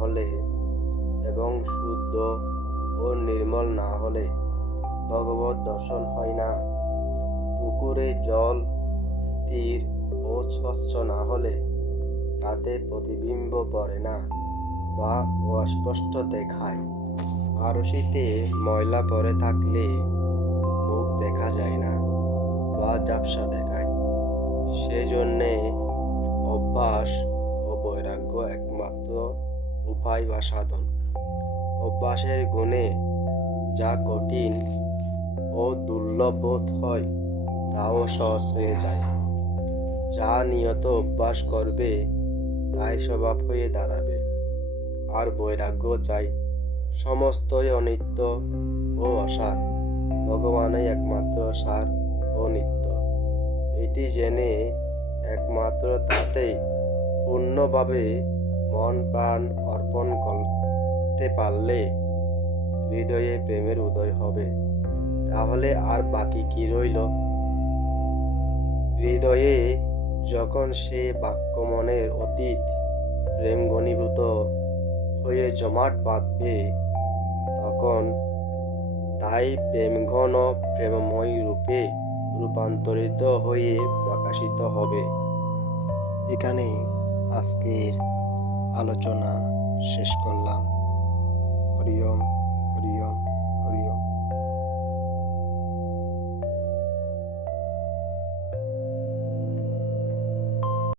হলে এবং শুদ্ধ ও নির্মল না হলে ভগবত দর্শন হয় না। পুকুরে জল স্থির ও স্বচ্ছ না হলে তাতে প্রতিবিম্ব পড়ে না বা অস্পষ্ট দেখায়। আরশিতে ময়লা পড়ে থাকলে মুখ দেখা যায় না বা ঝাপসা দেখায়। সেজন্যে অভ্যাস ও বৈরাগ্য একমাত্র উপায় বা সাধন। অভ্যাসের গুণে যা কঠিন ও দুর্লভ বোধ হয় তাও সহজ হয়ে যায়। যা নিয়ত অভ্যাস করবে তাই স্বভাব হয়ে দাঁড়াবে। আর বৈরাগ্য চাই সমস্তই অনিত্য ও অসার, ভগবানই একমাত্র সার ও নিত্য। এটি জেনে একমাত্র তাতেই পূর্ণভাবে মন প্রাণ অর্পণ করতে পারলে হৃদয়ে প্রেমের উদয় হবে। তাহলে আর বাকি কি রইল? হৃদয়ে যখন সে বাক্য মনের অতীত প্রেম ঘনীভূত হয়ে জমাট বাঁধবে, তখন তাই প্রেমঘন প্রেমময় রূপে রূপান্তরিত হয়ে প্রকাশিত হবে। এখানেই আজকের আলোচনা শেষ করলাম। হরি ওম, হরি ওম, হরি ওম।